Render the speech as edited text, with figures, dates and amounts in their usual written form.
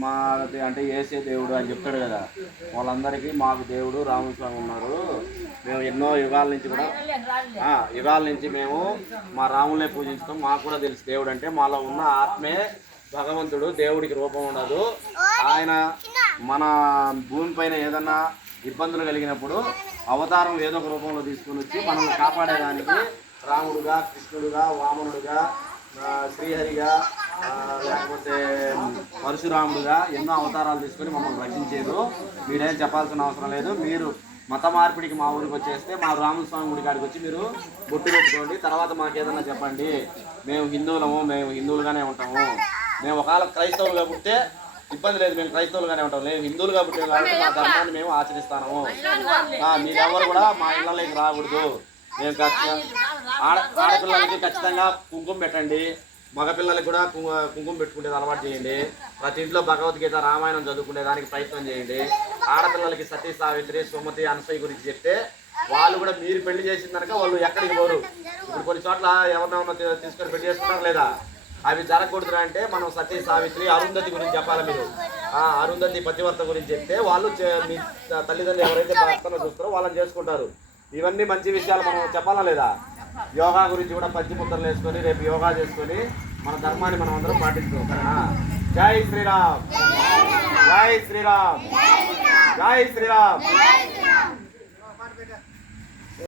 మాది అంటే ఏసే దేవుడు అని చెప్తాడు కదా, వాళ్ళందరికీ మాకు దేవుడు రామస్వామి ఉన్నారు. మేము ఎన్నో యుగాల నుంచి మేము మా రాములనే పూజిస్తాం. మాకు కూడా తెలుసు దేవుడు అంటే మాలో ఉన్న ఆత్మే భగవంతుడు. దేవుడికి రూపం ఉండదు. ఆయన మన భూమిపైన ఏదన్నా ఇబ్బందులు కలిగినప్పుడు అవతారం ఏదో ఒక రూపంలో తీసుకుని వచ్చి మనల్ని కాపాడేదానికి రాముడుగా, కృష్ణుడుగా, వామనుడుగా, శ్రీహరిగా, లేకపోతే పరశురాముడుగా ఎన్నో అవతారాలు తీసుకొని మమ్మల్ని రక్షించారు. మీరేం చెప్పాల్సిన అవసరం లేదు. మీరు మత మార్పిడికి మా ఊరికి వచ్చేస్తే మా రామస్వామి గుడి కాడికి వచ్చి మీరు బొట్టు పెట్టుకోండి. తర్వాత మాకేదన్నా చెప్పండి. మేము హిందువులుగానే ఉంటాము. మేము ఒకవేళ క్రైస్తవులుగా పుట్టే ఇబ్బంది లేదు, మేము క్రైస్తవులుగానే ఉంటాం. మేము హిందువులుగా పుట్టాము కాబట్టి మా ధర్మాన్ని మేము ఆచరిస్తాము. మీరెవరు కూడా మా ఇళ్ళలోకి రాకూడదు. మేము ఆడపిల్లలకి ఖచ్చితంగా కుంకుమ పెట్టండి. మగపిల్లలకి కూడా కుంకుమ పెట్టుకునేది అలవాటు చేయండి. ప్రతి ఇంట్లో భగవద్గీత, రామాయణం చదువుకునే దానికి ప్రయత్నం చేయండి. ఆడపిల్లలకి సతీ సావిత్రి, సుమతి, అనసూయ గురించి చెప్తే వాళ్ళు కూడా మీరు పెళ్లి చేసిన కనుక వాళ్ళు ఎక్కడికి పోరు. ఇప్పుడు కొన్ని చోట్ల ఎవరినైనా తీసుకొని పెళ్లి చేసుకున్నారు లేదా, అవి జరగకూడదు అంటే మనం సతీ సావిత్రి, అరుంధతి గురించి చెప్పాలి. మీరు అరుంధతి పతివర్త గురించి చెప్తే వాళ్ళు మీ తల్లిదండ్రులు ఎవరైతే భర్తను చూస్తారో వాళ్ళని చేసుకుంటారు. ఇవన్నీ మంచి విషయాలు మనం చెప్పాలా లేదా? యోగా గురించి కూడా పంచిముద్రలు వేసుకొని రేపు యోగా చేసుకొని మన ధర్మాన్ని మనం అందరం పాటిస్తాం. సరేనా? జై శ్రీరామ్, జై శ్రీరామ్, జై శ్రీరామ్.